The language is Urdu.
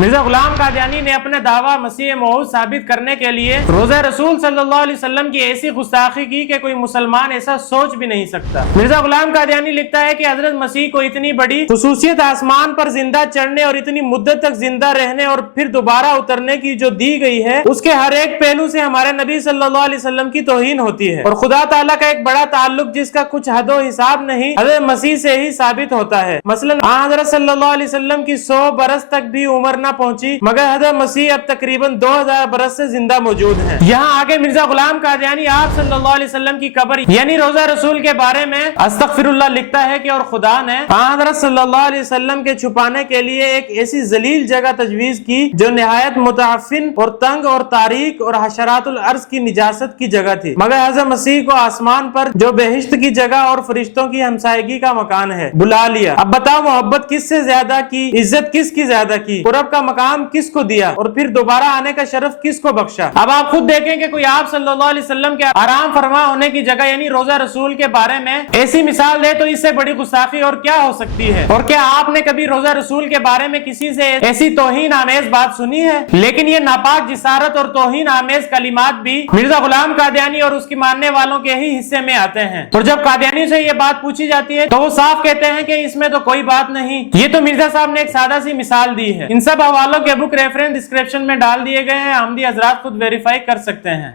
مرزا غلام قادیانی نے اپنا دعویٰ مسیح موعود ثابت کرنے کے لیے روزہ رسول صلی اللہ علیہ وسلم کی ایسی گستاخی کی کہ کوئی مسلمان ایسا سوچ بھی نہیں سکتا۔ مرزا غلام قادیانی لکھتا ہے کہ حضرت مسیح کو اتنی بڑی خصوصیت آسمان پر زندہ چڑھنے اور اتنی مدت تک زندہ رہنے اور پھر دوبارہ اترنے کی جو دی گئی ہے، اس کے ہر ایک پہلو سے ہمارے نبی صلی اللہ علیہ وسلم کی توہین ہوتی ہے، اور خدا تعالیٰ کا ایک بڑا تعلق جس کا کچھ حد و حساب نہیں حضرت مسیح سے ہی ثابت ہوتا ہے۔ مثلا حضرت صلی اللہ علیہ وسلم کی 100 برس تک بھی عمر نہ پہنچی، مگر حضرت مسیح اب تقریباً 2000 برس سے زندہ موجود ہیں۔ یہاں آگے مرزا غلام قادیانی آپ صلی اللہ علیہ وسلم کی قبر یعنی روزہ رسول کے بارے میں استغفر اللہ لکھتا ہے کہ اور خدا نے حضرت صلی اللہ علیہ وسلم کے چھپانے کے لیے ایک ایسی ذلیل جگہ تجویز کی جو نہایت متعفن اور تنگ اور تاریک اور حشرات الارض کی نجاست کی جگہ تھی، مگر حضرت مسیح کو آسمان پر جو بہشت کی جگہ اور فرشتوں کی ہمسائیگی کا مکان ہے بلا لیا۔ اب بتاؤ محبت کس سے زیادہ کی، عزت کس کی زیادہ کی، قرب کا مقام کس کو دیا، اور پھر دوبارہ آنے کا شرف کس کو بخشا۔ اب آپ خود دیکھیں کہ کوئی آپ صلی اللہ علیہ وسلم کے آرام فرما ہونے کی جگہ یعنی روزہ رسول کے بارے میں ایسی مثال دے تو اس سے بڑی گستاخی اور کیا ہو سکتی ہے؟ اور کیا آپ نے کبھی روزہ رسول کے بارے میں کسی سے ایسی توہین آمیز بات سنی ہے؟ لیکن یہ ناپاک جسارت اور توہین آمیز کلمات بھی مرزا غلام قادیانی اور اس کی ماننے والوں کے ہی حصے میں آتے ہیں، اور جب قادیانی سے یہ بات پوچھی جاتی ہے تو وہ صاف کہتے ہیں کہ اس میں تو کوئی بات نہیں، یہ تو مرزا صاحب نے ایک سادہ سی مثال دی ہے۔ ان سب حوالوں کے بک ریفرنس ڈسکرپشن میں ڈال دیے گئے ہیں، احمدی حضرات خود ویریفائی کر سکتے ہیں۔